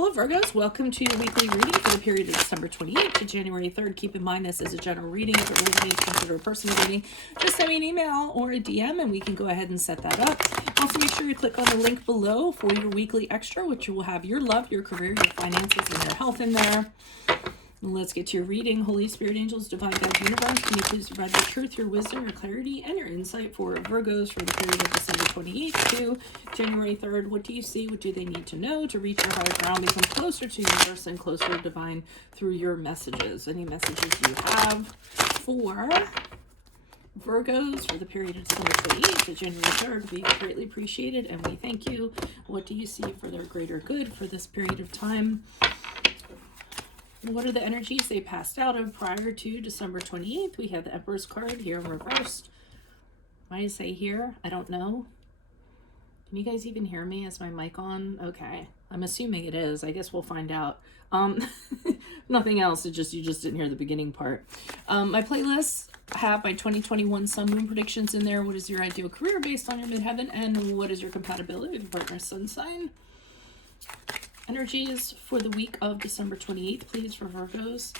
Hello Virgos, welcome to your weekly reading for the period of December 28th to January 3rd. Keep in mind this is a general reading. If it resonates, consider a personal reading. Just send me an email or a DM and we can go ahead and set that up. Also make sure you click on the link below for your weekly extra, which will have your love, your career, your finances, and your health in there. Let's get to your reading. Holy Spirit, angels, divine God, universe, can you please provide your truth, your wisdom, your clarity, and your insight for Virgos for the period of December 28th to January 3rd? What do you see? What do they need to know to reach your higher ground, become closer to universe and closer to divine through your messages? Any messages you have for Virgos for the period of December 28th to January 3rd, we greatly appreciate it and we thank you. What do you see for their greater good for this period of time? What are the energies they passed out of prior to December 28th? We have the Emperor's card here reversed. Why did I say here? I don't know. Can you guys even hear me? Is my mic on? Okay. I'm assuming it is. I guess we'll find out. Nothing else. You just didn't hear the beginning part. My playlists have my 2021 Sun Moon predictions in there. What is your ideal career based on your midheaven? And what is your compatibility with your partner's sun sign? Energies for the week of December 28th, please, for Virgos.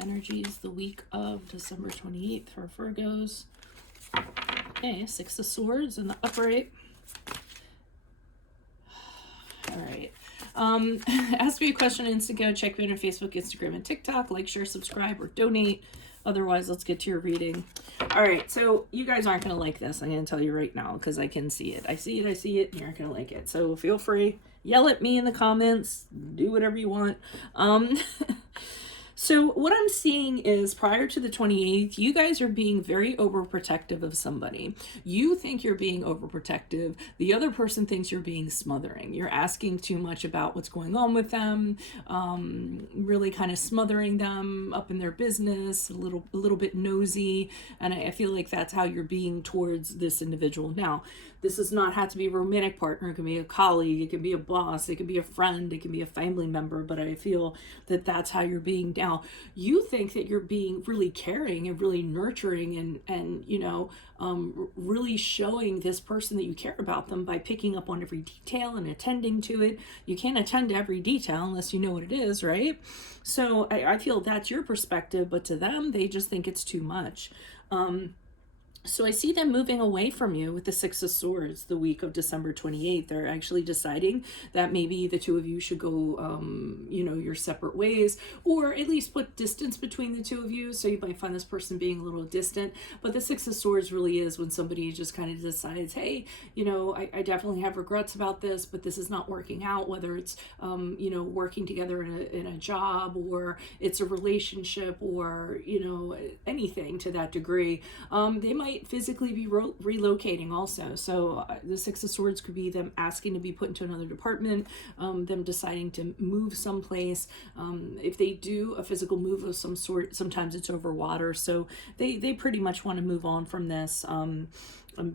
Energies the week of December 28th for Virgos. Okay, Six of Swords in the upright. All right. Ask me a question on Instagram. Check me out on Facebook, Instagram, and TikTok. Like, share, subscribe, or donate. Otherwise, let's get to your reading. All right, so you guys aren't going to like this. I'm going to tell you right now because I can see it. I see it. You aren't going to like it. So feel free. Yell at me in the comments. Do whatever you want. So what I'm seeing is prior to the 28th, you guys are being very overprotective of somebody. You think you're being overprotective. The other person thinks you're being smothering. You're asking too much about what's going on with them, really kind of smothering them up in their business, a little bit nosy. And I feel like that's how you're being towards this individual. Now, this does not have to be a romantic partner. It can be a colleague. It can be a boss. It can be a friend. It can be a family member. But I feel that that's how you're being. Now, you think that you're being really caring and really nurturing and you know, really showing this person that you care about them by picking up on every detail and attending to it. You can't attend to every detail unless you know what it is, right? So I feel that's your perspective, but to them, they just think it's too much. So I see them moving away from you with the Six of Swords the week of December 28th. They're actually deciding that maybe the two of you should go, you know, your separate ways, or at least put distance between the two of you. So you might find this person being a little distant. But the Six of Swords really is when somebody just kind of decides, hey, you know, I definitely have regrets about this, but this is not working out, whether it's, you know, working together in a job, or it's a relationship, or, you know, anything to that degree. They might physically be relocating also. So the Six of Swords could be them asking to be put into another department, them deciding to move someplace. If they do a physical move of some sort, sometimes it's over water. So they pretty much want to move on from this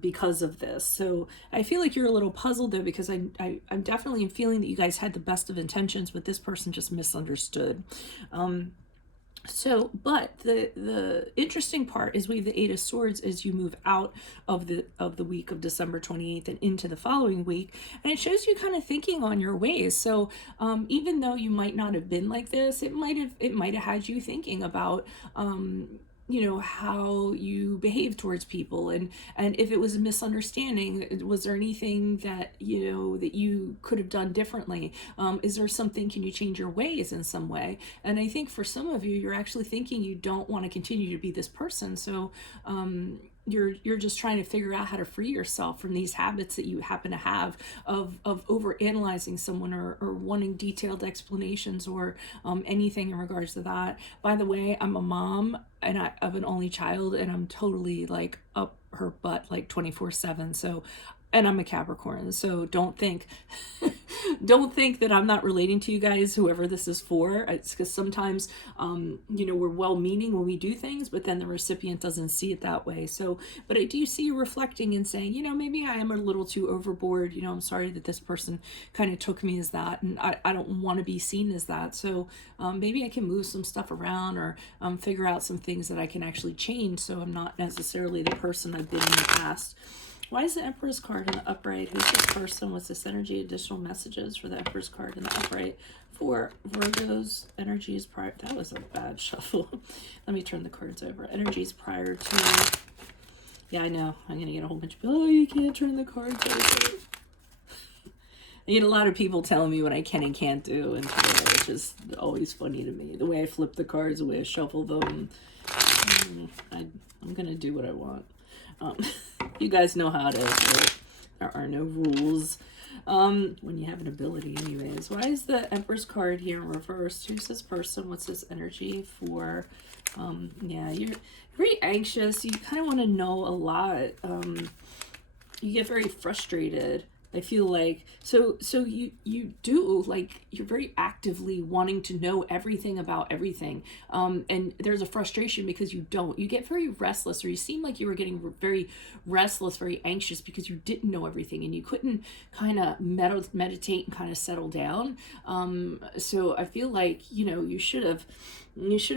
because of this. So I feel like you're a little puzzled though, because I'm definitely feeling that you guys had the best of intentions, but this person just misunderstood. So, but the interesting part is we have the Eight of Swords as you move out of the week of December 28th and into the following week, and it shows you kind of thinking on your ways. So, even though you might not have been like this, it might have had you thinking about you know, how you behave towards people, and if it was a misunderstanding, was there anything that, you know, that you could have done differently? Is there something, can you change your ways in some way? And I think for some of you, you're actually thinking you don't want to continue to be this person. So you're just trying to figure out how to free yourself from these habits that you happen to have of over analyzing someone, or wanting detailed explanations, or anything in regards to that. By the way, I'm a mom and I have an only child, and I'm totally like up her butt like 24/7. So, and I'm a Capricorn, so don't think that I'm not relating to you guys, whoever this is for. It's because sometimes, you know, we're well-meaning when we do things, but then the recipient doesn't see it that way. So, but I do see you reflecting and saying, you know, maybe I am a little too overboard. You know, I'm sorry that this person kind of took me as that, and I don't want to be seen as that. So maybe I can move some stuff around, or figure out some things that I can actually change, so I'm not necessarily the person I've been in the past. Why is the Empress card in the upright? Who's this person? What's this energy? Additional messages for the Empress card in the upright for Virgo's energies prior. That was a bad shuffle. Let me turn the cards over. Energies prior to. Yeah, I know. I'm going to get a whole bunch of people. Oh, you can't turn the cards over. I get a lot of people telling me what I can and can't do, and which is always funny to me. The way I flip the cards, the way I shuffle them. I'm going to do what I want. You guys know how it is, right? There are no rules when you have an ability anyways. Why is the Empress card here in reverse? Who's this person? What's this energy for? Yeah, you're very anxious. You kind of want to know a lot. You get very frustrated. I feel like, so you do, like, you're very actively wanting to know everything about everything. And there's a frustration because you don't. You get very restless, or you seem like you were getting very restless, very anxious because you didn't know everything and you couldn't kind of meditate and kind of settle down. So I feel like, you know, you should have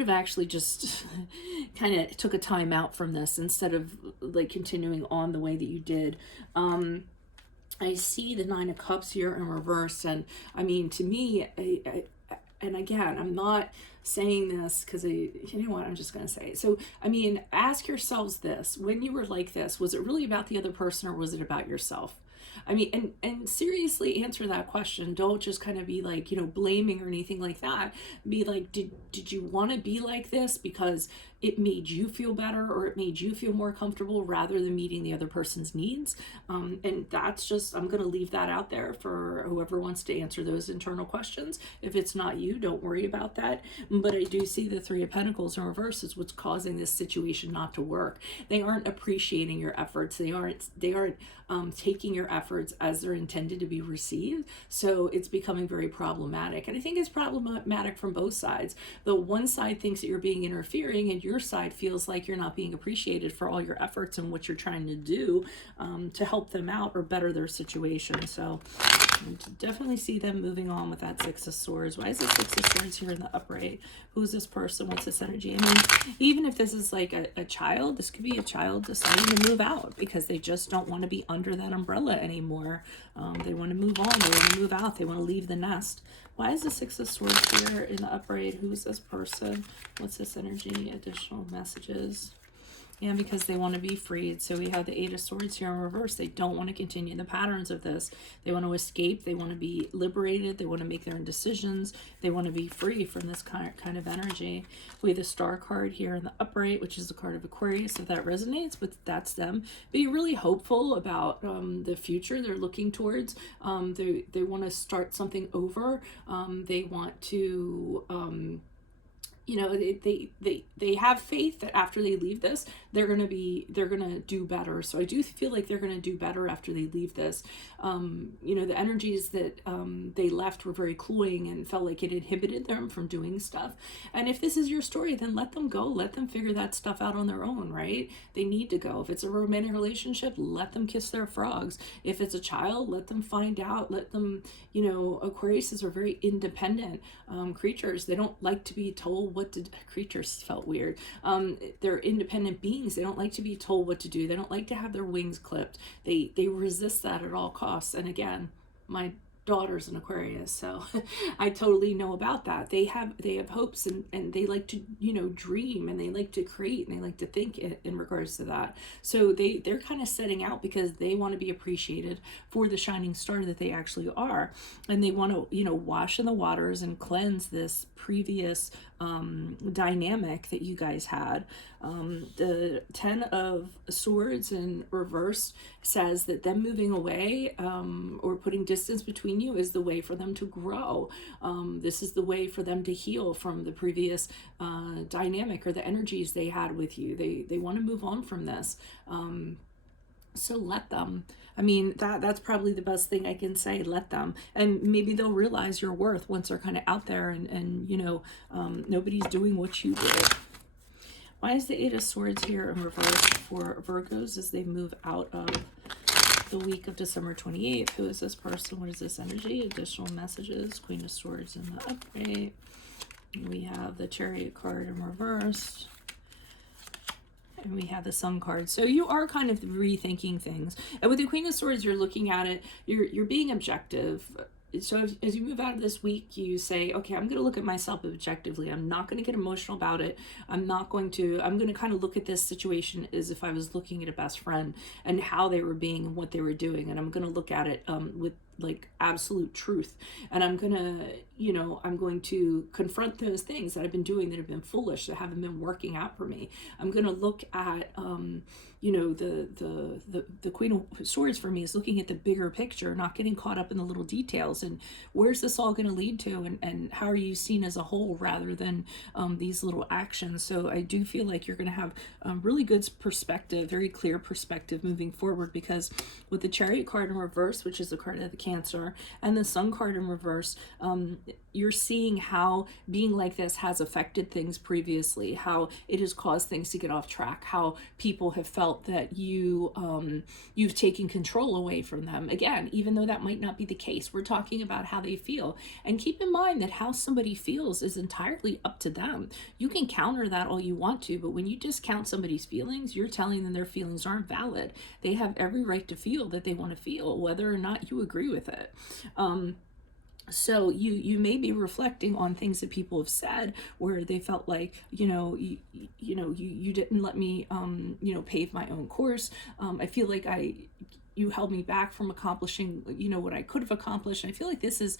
actually just kind of took a time out from this instead of like continuing on the way that you did. I see the Nine of Cups here in reverse, and I mean, to me, and again, I'm not saying this because you know what, I'm just going to say it. So, I mean, ask yourselves this: when you were like this, was it really about the other person or was it about yourself? I mean, and seriously answer that question. Don't just kind of be like, you know, blaming or anything like that. Be like, did you want to be like this because it made you feel better or it made you feel more comfortable rather than meeting the other person's needs? And that's just, I'm going to leave that out there for whoever wants to answer those internal questions. If it's not you, don't worry about that. But I do see the Three of Pentacles in reverse is what's causing this situation not to work. They aren't appreciating your efforts. They aren't taking your efforts as they're intended to be received. So it's becoming very problematic. And I think it's problematic from both sides. The one side thinks that you're being interfering, and your side feels like you're not being appreciated for all your efforts and what you're trying to do to help them out or better their situation. So definitely see them moving on with that Six of Swords. Why is the Six of Swords here in the upright? Who's this person? What's this energy? I mean, even if this is like a child, this could be a child deciding to move out because they just don't want to be under that umbrella anymore. They want to move on. They want to move out. They want to leave the nest. Why is the Six of Swords here in the upright? Who is this person? What's this energy? Additional messages. And because they want to be freed. So we have the Eight of Swords here in reverse. They don't want to continue the patterns of this. They want to escape. They want to be liberated. They want to make their own decisions. They want to be free from this kind of energy. We have the Star card here in the upright, which is the card of Aquarius. If that resonates, but that's them. Be really hopeful about the future they're looking towards. They want to start something over. They want to... you know, they have faith that after they leave this, they're gonna do better. So I do feel like they're gonna do better after they leave this. You know, the energies that they left were very cloying and felt like it inhibited them from doing stuff. And if this is your story, then let them go. Let them figure that stuff out on their own, right? They need to go. If it's a romantic relationship, let them kiss their frogs. If it's a child, let them find out. Let them, you know, Aquariuses are very independent creatures. They don't like to be told what to do. Creatures felt weird. They're independent beings. They don't like to be told what to do. They don't like to have their wings clipped. They resist that at all costs. And again, my daughter's an Aquarius, so I totally know about that. They have hopes and they like to, you know, dream, and they like to create, and they like to think in regards to that. So they're kind of setting out because they want to be appreciated for the shining star that they actually are, and they want to, you know, wash in the waters and cleanse this previous dynamic that you guys had. The Ten of Swords in reverse says that them moving away or putting distance between you is the way for them to grow. This is the way for them to heal from the previous dynamic or the energies they had with you. They want to move on from this. So let them. I mean, that's probably the best thing I can say. Let them. And maybe they'll realize your worth once they're kind of out there and you know, nobody's doing what you did. Why is the Eight of Swords here in reverse for Virgos as they move out of the week of December 28th? Who is this person? What is this energy? Additional messages. Queen of Swords in the upright. We have the Chariot card in reverse. And we have the Sun card. So you are kind of rethinking things. And with the Queen of Swords, you're looking at it, you're being objective. So as you move out of this week, you say, okay, I'm going to look at myself objectively. I'm not going to get emotional about it. I'm going to kind of look at this situation as if I was looking at a best friend and how they were being and what they were doing. And I'm going to look at it with like absolute truth. And I'm going to confront those things that I've been doing that have been foolish, that haven't been working out for me. I'm going to look at, the Queen of Swords for me is looking at the bigger picture, not getting caught up in the little details, and where's this all going to lead to, and how are you seen as a whole rather than these little actions. So I do feel like you're going to have really good perspective, very clear perspective moving forward, because with the Chariot card in reverse, which is the card of the Cancer, and the Sun card in reverse, you're seeing how being like this has affected things previously, how it has caused things to get off track, how people have felt that you've taken control away from them. Again, even though that might not be the case, we're talking about how they feel. And keep in mind that how somebody feels is entirely up to them. You can counter that all you want to, but when you discount somebody's feelings, you're telling them their feelings aren't valid. They have every right to feel that they want to feel, whether or not you agree with it. So you may be reflecting on things that people have said where they felt like, you didn't let me, pave my own course. I feel like you held me back from accomplishing, what I could have accomplished. And I feel like this is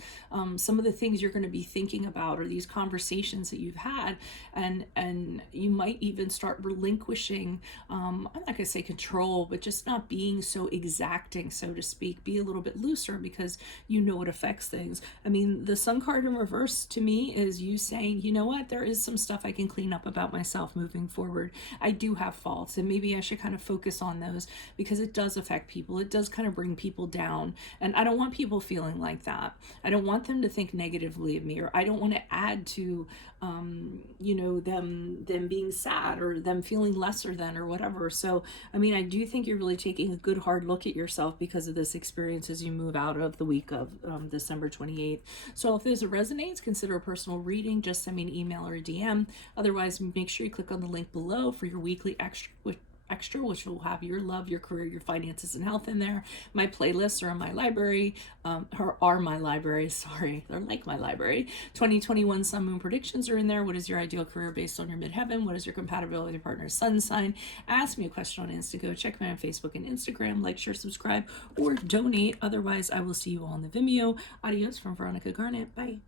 some of the things you're going to be thinking about, or these conversations that you've had, and you might even start relinquishing, I'm not going to say control, but just not being so exacting, so to speak. Be a little bit looser because it affects things. I mean, the Sun card in reverse to me is you saying, you know what, there is some stuff I can clean up about myself moving forward. I do have faults, and maybe I should kind of focus on those because it does affect people. It does kind of bring people down, and I don't want people feeling like that. I don't want them to think negatively of me, or I don't want to add to them being sad or them feeling lesser than or whatever. So I mean, I do think you're really taking a good hard look at yourself because of this experience as you move out of the week of December 28th. So if this resonates, consider a personal reading. Just send me an email or a DM. Otherwise, make sure you click on the link below for your weekly extra, which will have your love, your career, your finances, and health in there. My playlists are in my library, sorry, they're like my library. 2021 Sun Moon predictions are in there. What is your ideal career based on your midheaven? What is your compatibility with your partner's sun sign? Ask me a question on Instago. Check me out on Facebook and Instagram. Like, share, subscribe, or donate. Otherwise, I will see you all in the Vimeo. Adios from Veronica Garnett. Bye.